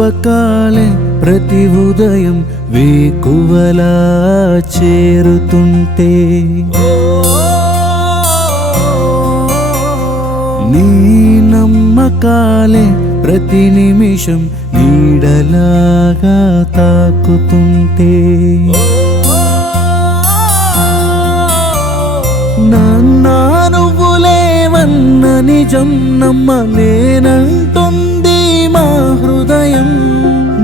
జ్ఞాపకాలే ప్రతి ఉదయం వేకువలా చేరుతుంటే నీ నమ్మకాలే ప్రతి నిమిషం నీడలాగా తాకుతుంటే నాన్నా నువ్వు లేవన్న నిజం నమ్మలేనంటుంది మా హృదయం.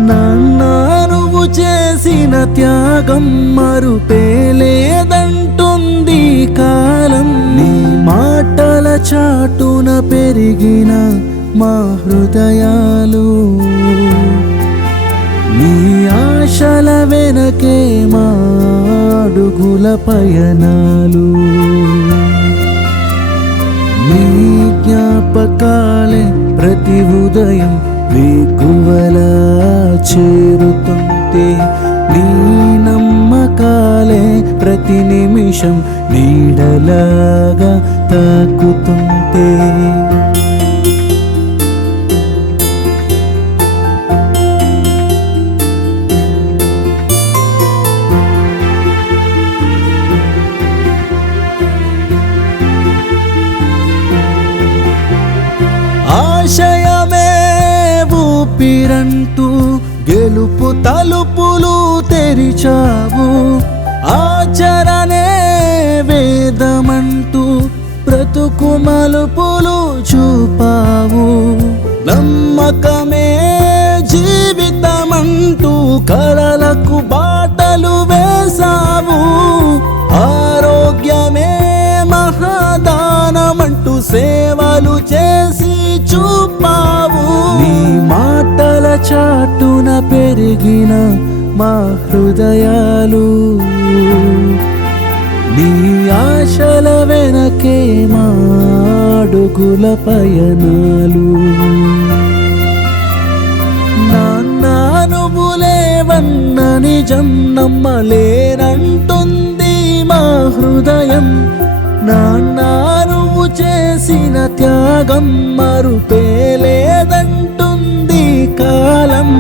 నాన్నా నువ్వు చేసిన త్యాగం మరుపేలేదంటుంది కాలం. నీ మాటల చాటున పెరిగిన మా హృదయాలు నీ ఆశల వెనకే మా అడుగుల పయనాలు. నీ జ్ఞాపకాలే ప్రతి ఉదయం వేకువలా చేరుతుంటే నీ నమ్మకాలే ప్రతి నిమిషం నీడలాగా తాకుతుంటే ఆశయమే ఊపిరంటూ గెలుపు తలుపులు తెరిచావు. ఆచరణే వేదమంటూ బ్రతుకు మలుపులు చూపావు. నమ్మకమే జీవితమంటూ కలలకు బాటలు వేసావు. ఆరోగ్యమే మహాదానమంటూ సేవలు చేసి చూపావు. నీ మాటల చాటున పెరిగిన మా హృదయాలు నీ ఆశల వెనకే మా అడుగుల పయనాలు. నాన్నా నువ్వు లేవన్న నిజం నమ్మలేనంటుంది మా హృదయం. నాన్నా నువ్వు చేసిన త్యాగం మరుపేలేదంటుంది కాలం.